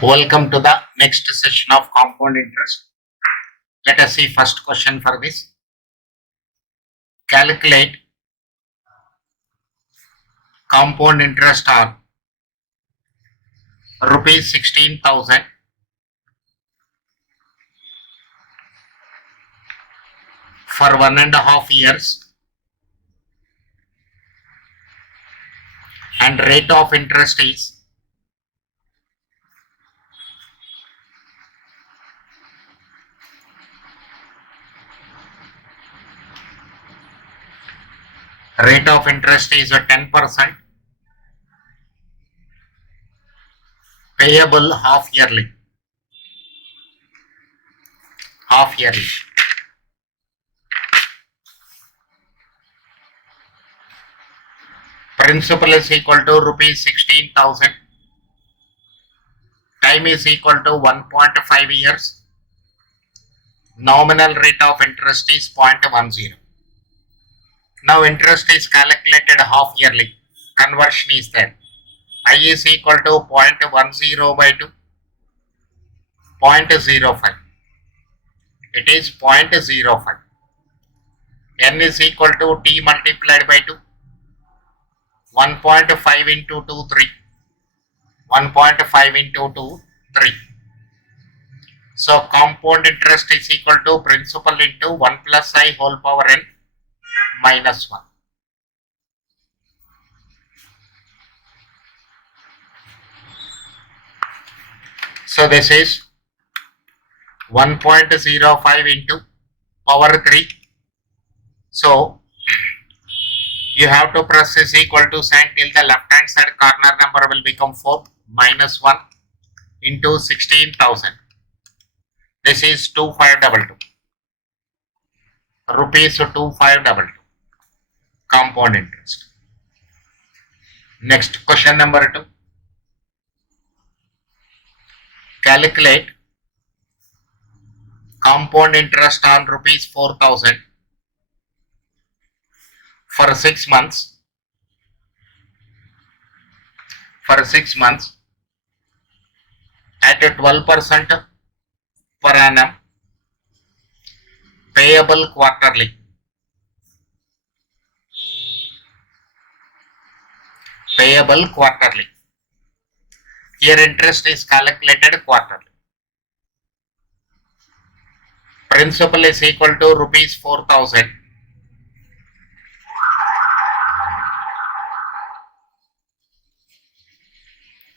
Welcome to the next session of compound interest. Let us see first question for this. Calculate compound interest on rupees 16,000 for 1.5 years and rate of interest is 10%, payable half yearly. Principal is equal to rupees 16,000. Time is equal to 1.5 years. Nominal rate of interest is 0.10. Now interest is calculated half yearly. Conversion is there. I is equal to 0.10 by 2, 0.05. It is 0.05. N is equal to T multiplied by 2. 1.5 into 2, 3. 1.5 into 2, 3. So compound interest is equal to principal into 1 plus I whole power n minus 1. So this is 1.05 into power 3. So you have to press is equal to sign till the left hand side corner number will become 4 minus 1 into 16,000. This is 2522. Rupees 2522. Compound interest. Next question number 2. Calculate compound interest on rupees 4,000 for 6 months. For 6 months at 12% per annum, payable quarterly. Payable quarterly. Here interest is calculated quarterly. Principal is equal to rupees 4,000.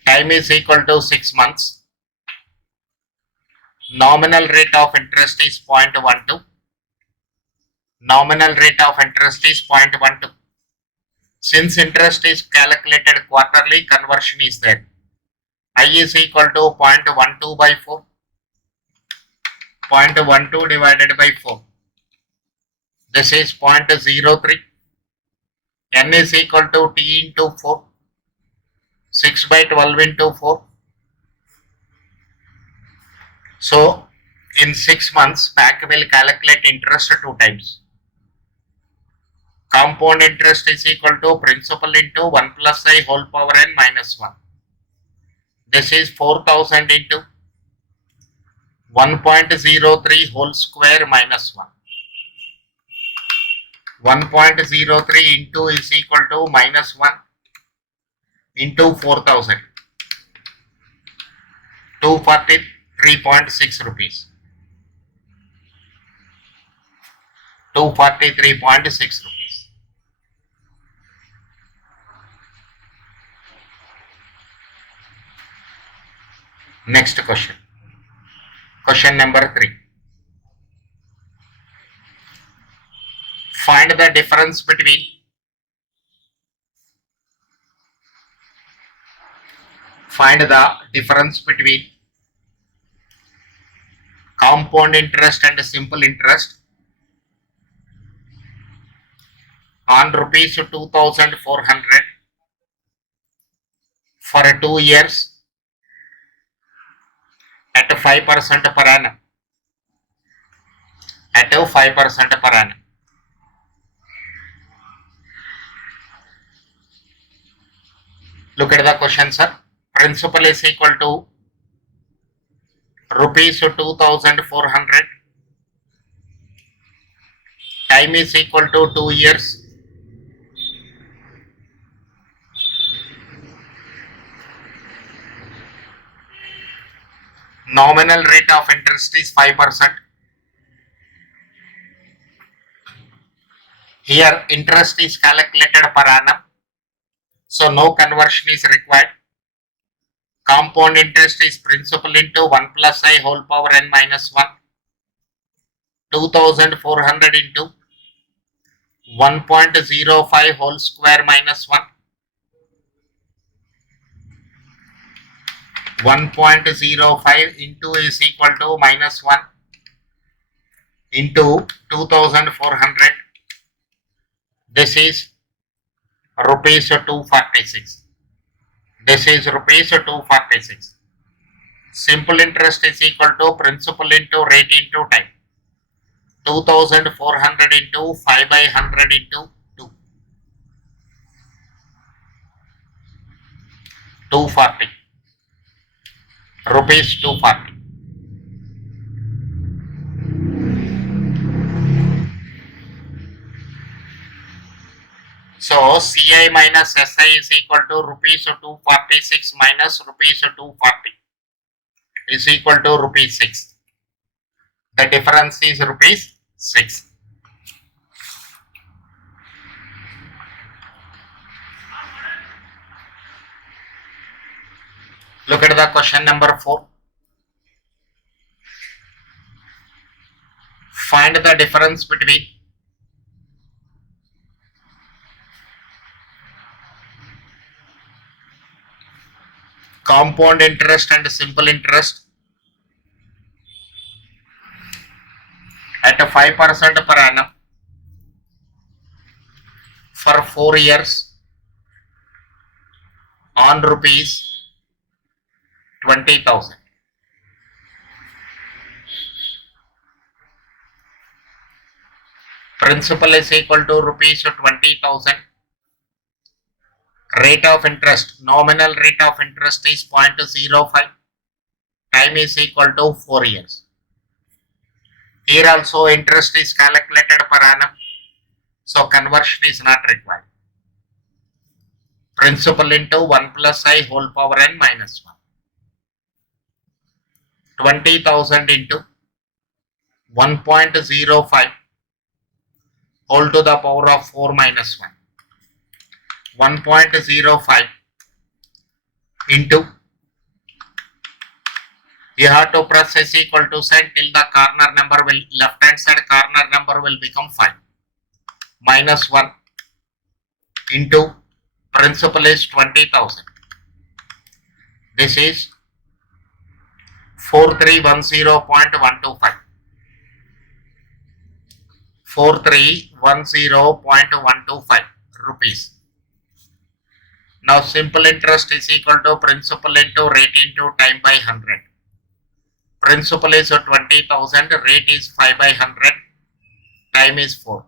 Time is equal to 6 months. Nominal rate of interest is 0.12. Nominal rate of interest is 0.12. Since interest is calculated quarterly, conversion is there. I is equal to 0.12 by 4. 0.12 divided by 4. This is 0.03. N is equal to T into 4. 6 by 12 into 4. So in 6 months, bank will calculate interest 2 times. Compound interest is equal to principal into 1 plus I whole power n minus 1. This is 4,000 into 1.03 whole square minus 1. 1.03 into is equal to minus 1 into 4,000. 243.6 rupees. 243.6 rupees. Next question. Question number 3. Find the difference between compound interest and simple interest on rupees 2,400 for 2 years at 5% per annum. At 5% per annum. Look at the question, sir. Principal is equal to rupees 2,400. Time is equal to 2 years. Nominal rate of interest is 5%. Here interest is calculated per annum, so no conversion is required. Compound interest is principal into 1 plus I whole power n minus 1. 2,400 into 1.05 whole square minus 1. 1.05 into is equal to minus 1 into 2,400. This is rupees 246. This is rupees 246. Simple interest is equal to principal into rate into time. 2,400 into 5 by 100 into 2. 240. Rupees 240. So CI minus SI is equal to rupees 246 minus rupees 240 is equal to rupees 6. The difference is rupees 6. Look at the question number 4. Find the difference between compound interest and simple interest at 5% per annum for 4 years on rupees 20,000. Principal is equal to rupees 20,000. Rate of interest, nominal rate of interest is 0.05. Time is equal to 4 years. Here also interest is calculated per annum, so conversion is not required. Principal into 1 plus I whole power n minus 1. 20,000 into 1.05 whole to the power of 4 minus 1. 1.05 into, you have to press S equal to sign till the corner number will, left hand side corner number will become 5. Minus 1 into principal is 20,000. This is 4310.125. 4310.125 rupees. Now simple interest is equal to principal into rate into time by 100. Principal is 20,000, rate is 5 by 100, time is 4.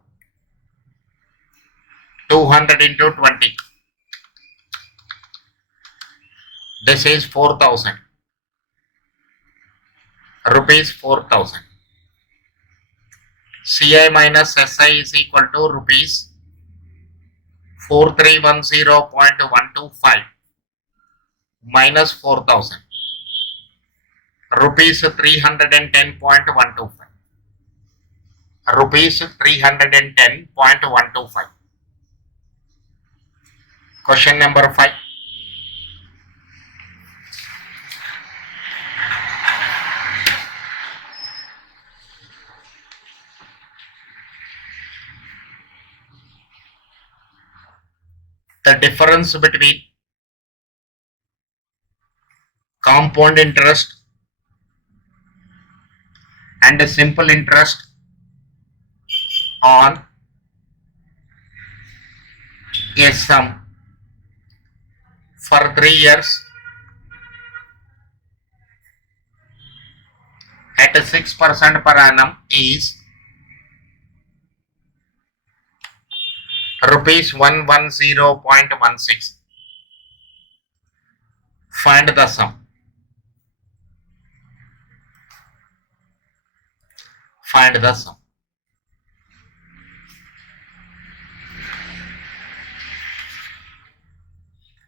200 into 20. This is 4,000. Rupees 4,000. CI minus SI is equal to rupees 4310.125 minus 4,000. Rupees 310.125. Rupees 310.125. Question number 5. The difference between compound interest and a simple interest on a sum for 3 years at 6% per annum is rupees 110.16. Find the sum. Find the sum.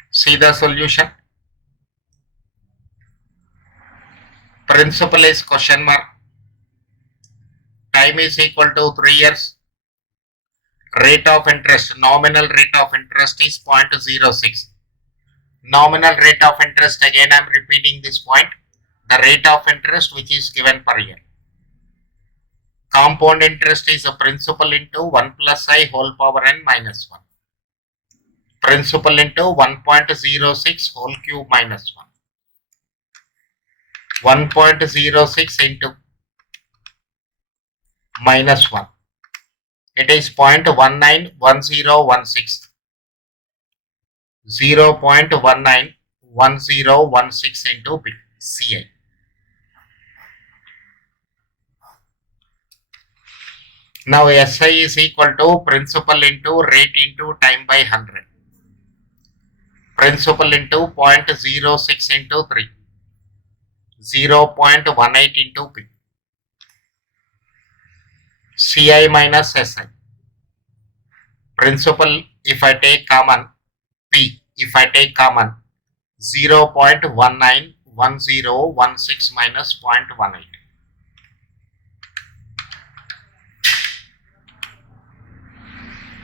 See the solution. Principal is question mark. Time is equal to 3 years. Rate of interest, nominal rate of interest is 0.06. Nominal rate of interest, again I am repeating this point, the rate of interest which is given per year. Compound interest is a principal into 1 plus I whole power n minus 1. Principal into 1.06 whole cube minus 1. 1.06 into minus 1. It is 0.191016. 0.191016 into CI. Now SI is equal to principal into rate into time by 100. Principal into 0.06 into 3. 0.18 into P. CI minus SI. Principal, if I take common, P, if I take common, 0.191016 minus 0.18.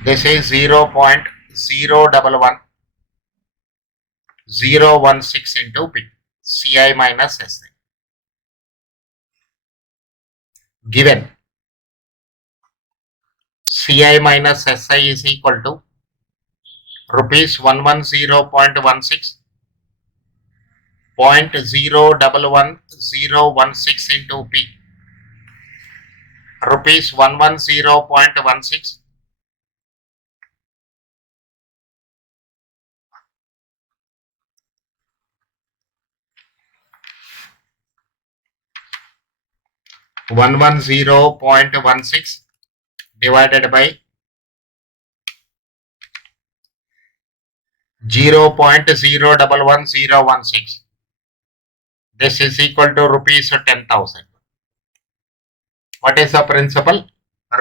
This is 0.011016 into P, CI minus SI. Given CI minus SI is equal to rupees 110.16, 0.011016 into P, rupees 110.16, $110.16 divided by 0.011016. This is equal to rupees 10,000. What is the principal?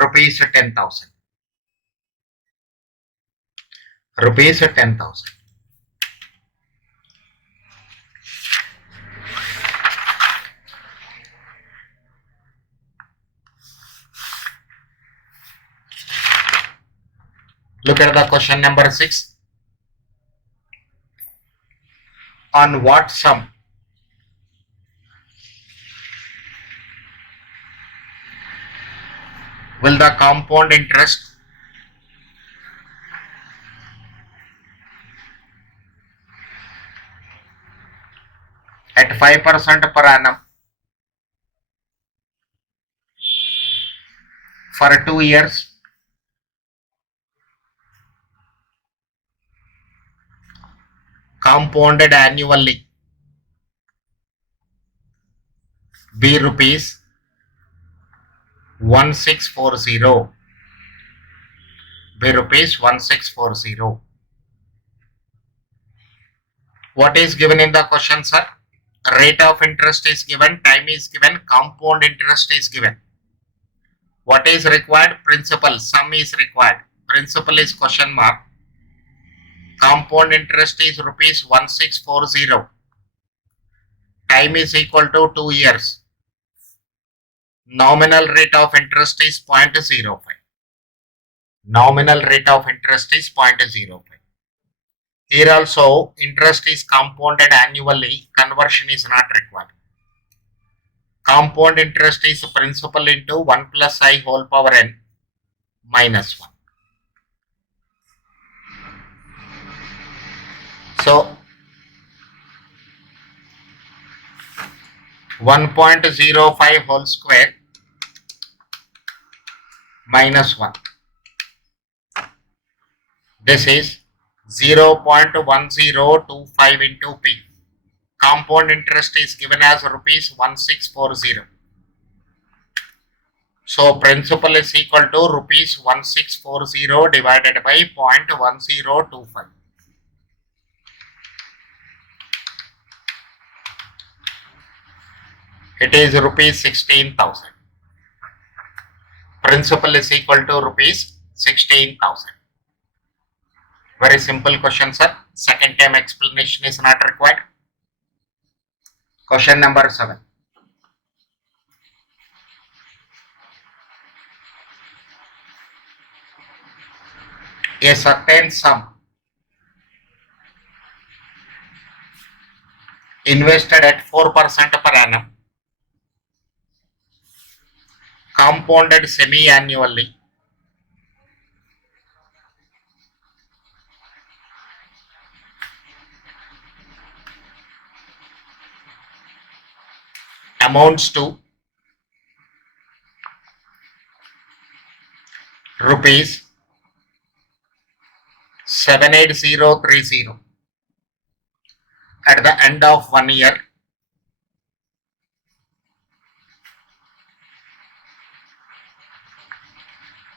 Rupees 10,000. Rupees 10,000. Look at the question number 6. On what sum will the compound interest at 5% per annum for 2 years compounded annually be rupees 1640, be rupees 1640. What is given in the question, sir? Rate of interest is given, time is given, compound interest is given. What is required? Principal, sum is required. Principal is question mark. Compound interest is rupees 1640. Time is equal to 2 years. Nominal rate of interest is 0.05. Nominal rate of interest is 0.05. Here also interest is compounded annually, conversion is not required. Compound interest is principal into 1 plus I whole power n minus 1. So 1.05 whole square minus 1. This is 0.1025 into P. Compound interest is given as rupees 1640. So principal is equal to rupees 1640 divided by 0.1025. It is rupees 16,000. Principal is equal to rupees 16,000. Very simple question, sir. Second time explanation is not required. Question number 7. A certain sum invested at 4% per annum, compounded semi-annually, amounts to rupees 78030 at the end of 1 year.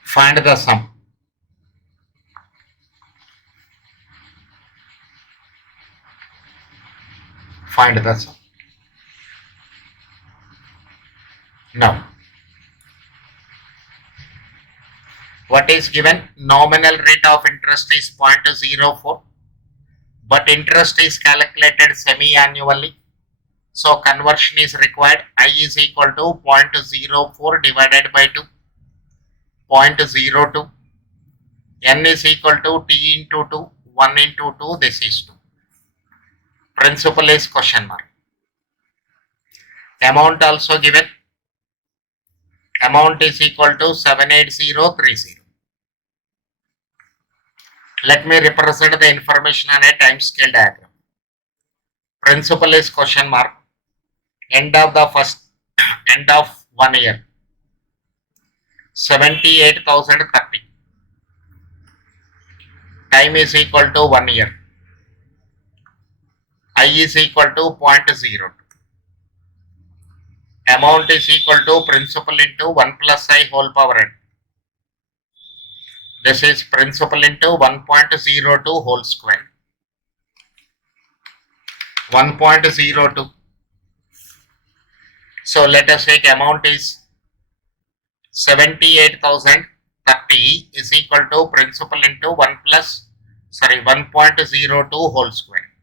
Find the sum. Find the sum. Now, what is given? Nominal rate of interest is 0.04, but interest is calculated semi-annually. So conversion is required. I is equal to 0.04 divided by 2, 0.02. N is equal to T into 2, 1 into 2, this is 2. Principal is question mark. Amount also given. Amount is equal to 78030. Let me represent the information on a time scale diagram. Principal is question mark. End of 1 year, 78,030. Time is equal to 1 year. I is equal to 0.02. Amount is equal to principal into 1 plus I whole power n. This is principal into 1.02 whole square. 1.02. So let us take amount is 78,030 is equal to principal into 1.02 whole square.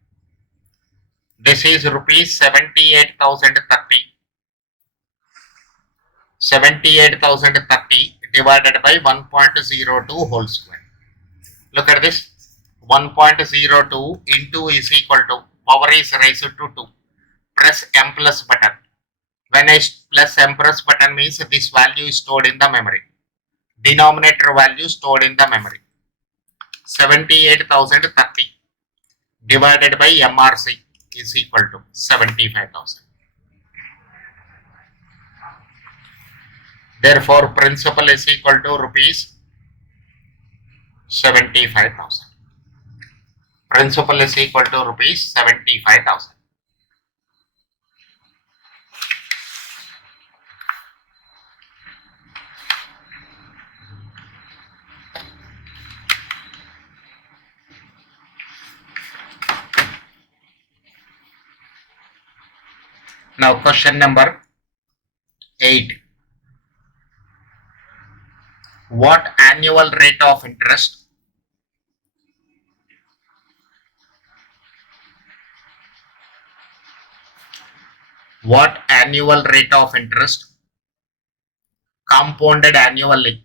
This is rupees 78,030. 78,030 divided by 1.02 whole square. Look at this. 1.02 into is equal to power is raised to 2. Press M plus button. When I press M plus button means this value is stored in the memory. Denominator value stored in the memory. 78,030 divided by MRC is equal to 75,000. Therefore, principal is equal to rupees 75,000. Principal is equal to rupees 75,000. Now, question number 8. What annual rate of interest compounded annually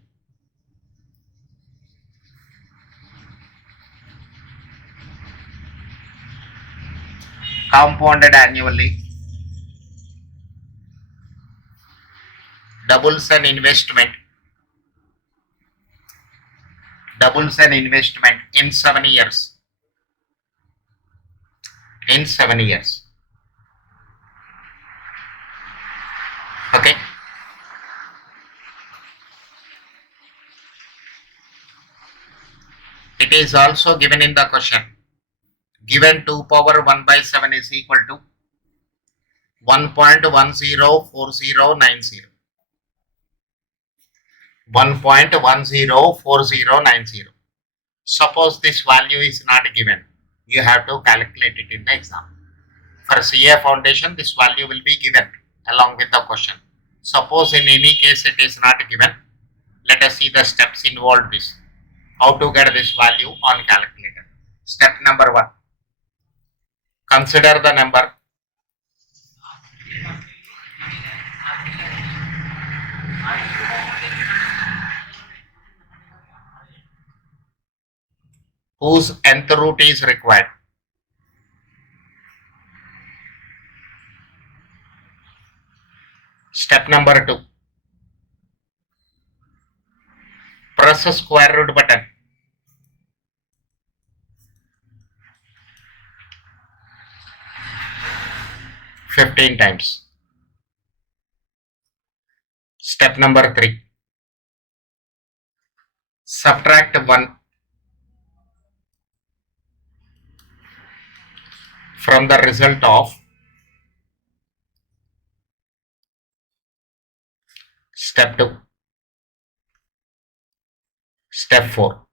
doubles an investment in 7 years. Okay. It is also given in the question. Given 2 power 1 by 7 is equal to 1.104090. 1.104090. Suppose this value is not given. You have to calculate it in the exam. For CA foundation, this value will be given along with the question. Suppose in any case it is not given, Let us see the steps involved this. How to get this value on calculator. Step number 1. Consider the number whose nth root is required. Step number 2. Press the square root button. Fifteen times. Step number 3. Subtract 1 from the result of step 2. Step 4.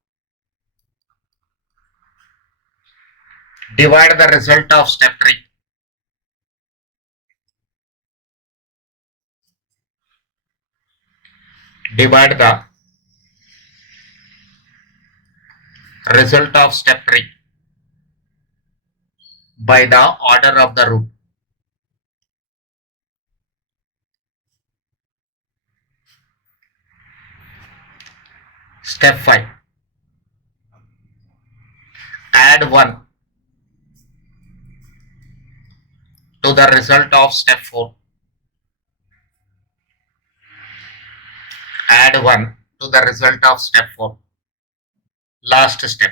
Divide the result of step 3. Divide the result of step 3 by the order of the root. Step 5. Add 1 to the result of step 4. Add 1 to the result of step 4. Last step.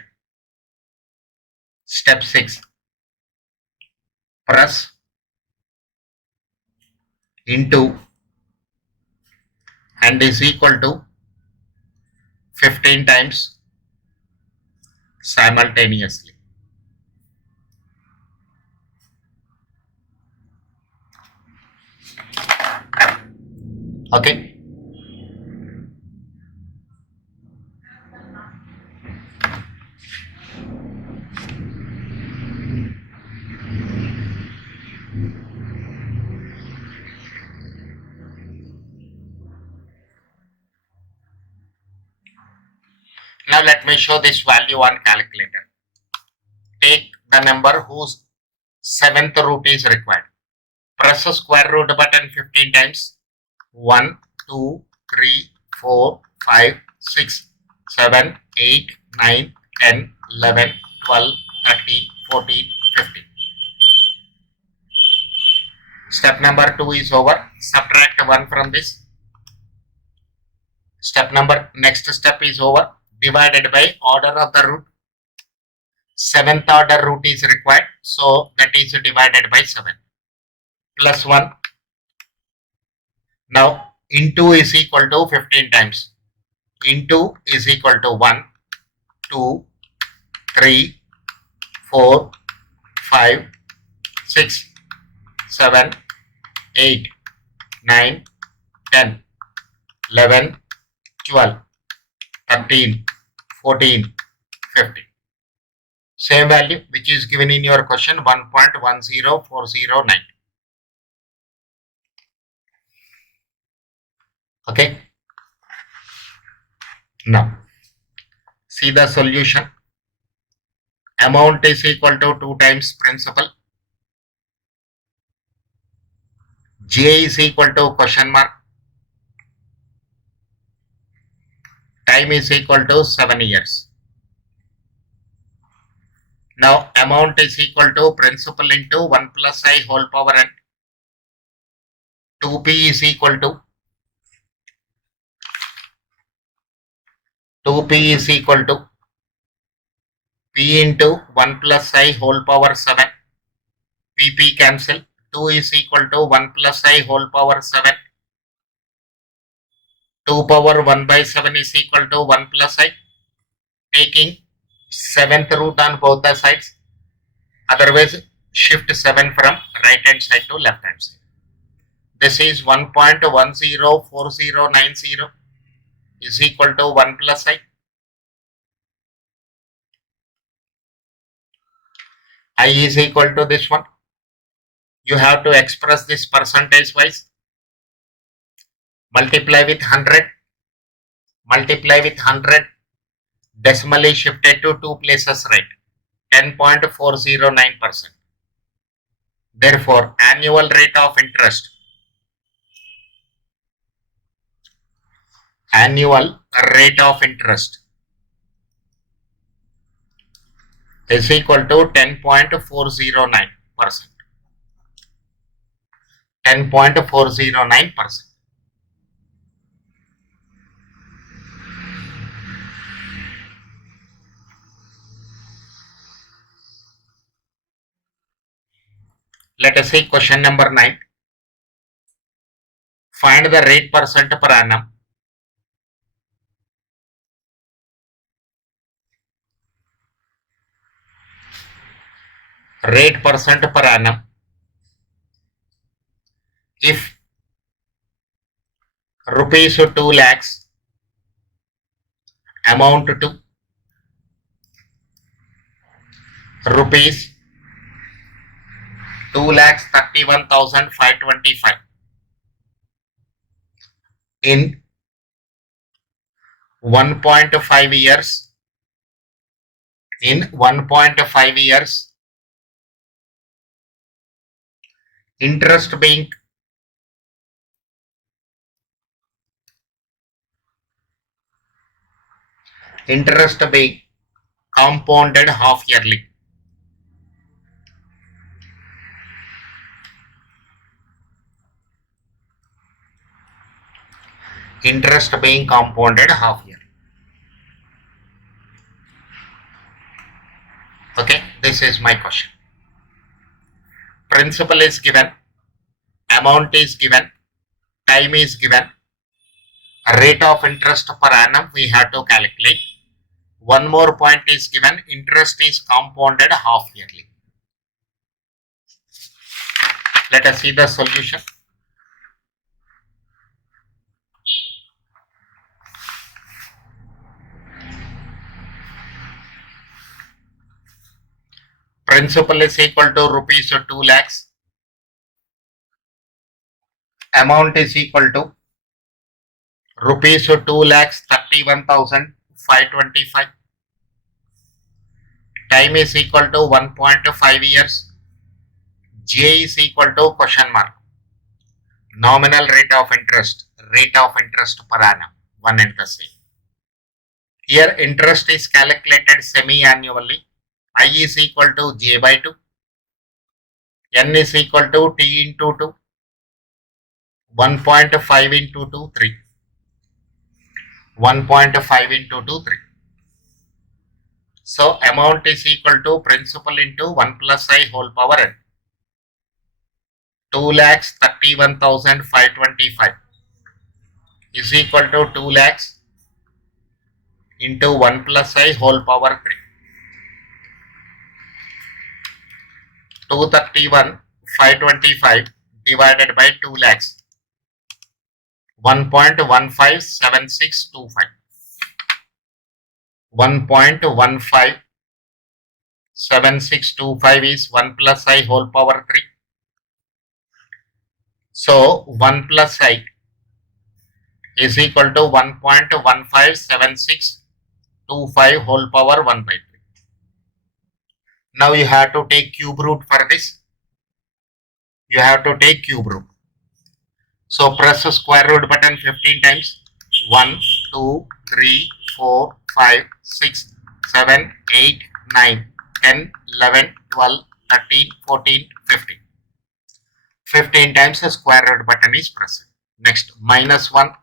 Step 6. Press into and is equal to 15 times simultaneously. Okay. Now let me show this value on calculator. Take the number whose 7th root is required. Press the square root button 15 times. 1, 2, 3, 4, 5, 6, 7, 8, 9, 10, 11, 12, 13, 14, 15. Step number 2 is over. Subtract 1 from this. Next step is over. Divided by order of the root. 7th order root is required, so that is divided by 7. Plus 1. Now into is equal to 15 times. Into is equal to 1, 2, 3, 4, 5, 6, 7, 8, 9, 10, 11, 12, 13, 14, 15. Same value which is given in your question 1.10409. Okay. Now see the solution. Amount is equal to 2 times principal. J is equal to question mark. Time is equal to 7 years. Now amount is equal to principal into 1 plus I whole power n. 2p is equal to p into 1 plus I whole power 7. pp cancel. 2 is equal to 1 plus I whole power 7. 2 power 1 by 7 is equal to 1 plus I. Taking 7th root on both the sides. Otherwise, shift 7 from right hand side to left hand side. This is 1.104090 is equal to 1 plus I. I is equal to this one. You have to express this percentage wise. Multiply with 100. multiply with 100, decimal is shifted to 2 places right, 10.409%. Therefore, annual rate of interest is equal to 10.409%. 10.409%. Let us see question number 9. Find the rate percent per annum. Rate percent per annum if rupees 2 lakhs amount to rupees 2,31,525 in 1.5 years. In 1.5 years, interest being compounded half yearly. Interest being compounded half year. Okay, this is my question. Principal is given, amount is given, time is given, rate of interest per annum we have to calculate. One more point is given, interest is compounded half yearly. Let us see the solution. Principal is equal to rupees 2 lakhs. Amount is equal to rupees 2,31,525. Time is equal to 1.5 years. J is equal to question mark. Nominal rate of interest per annum, one and the same. Here interest is calculated semi-annually. I is equal to J by 2. N is equal to T into 2. 1.5 into 2, 3. 1.5 into 2, 3. So amount is equal to principal into 1 plus I whole power n. 2,31,525 is equal to 2 lakhs into 1 plus I whole power 3. 231,525 divided by 2 lakhs. 1.157625. 1.157625 is 1 plus I whole power 3. So 1 plus I is equal to 1.157625 whole power 1 by 3. Now you have to take cube root for this. You have to take cube root. So press the square root button 15 times. 1, 2, 3, 4, 5, 6, 7, 8, 9, 10, 11, 12, 13, 14, 15. 15 times the square root button is pressed. Next, minus 1.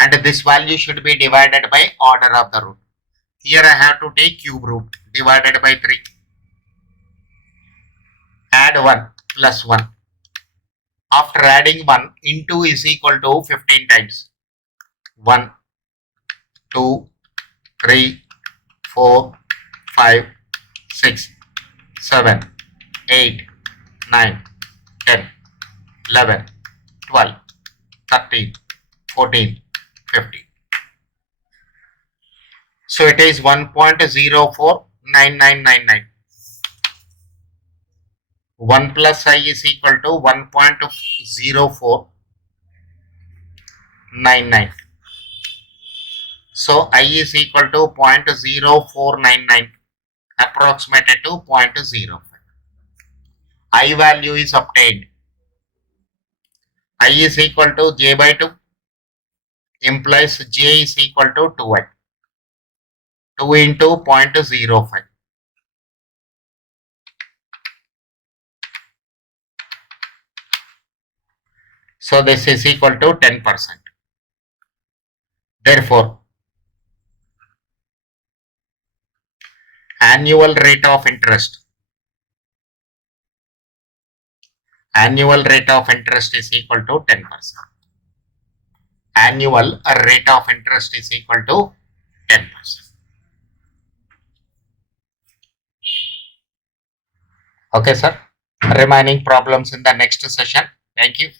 And this value should be divided by order of the root. Here I have to take cube root divided by 3. Add 1 plus 1. After adding 1, into is equal to 15 times. 1, 2, 3, 4, 5, 6, 7, 8, 9, 10, 11, 12, 13, 14, 15. So it is 1.049999. 1 plus I is equal to 1.0499. So I is equal to 0.0499 approximated to 0.05. I value is obtained. I is equal to j by 2 implies j is equal to 2i. 2 into 0.05. So this is equal to 10%. Therefore, annual rate of interest is equal to 10%. Annual rate of interest is equal to 10%. Okay, sir. Remaining problems in the next session. Thank you.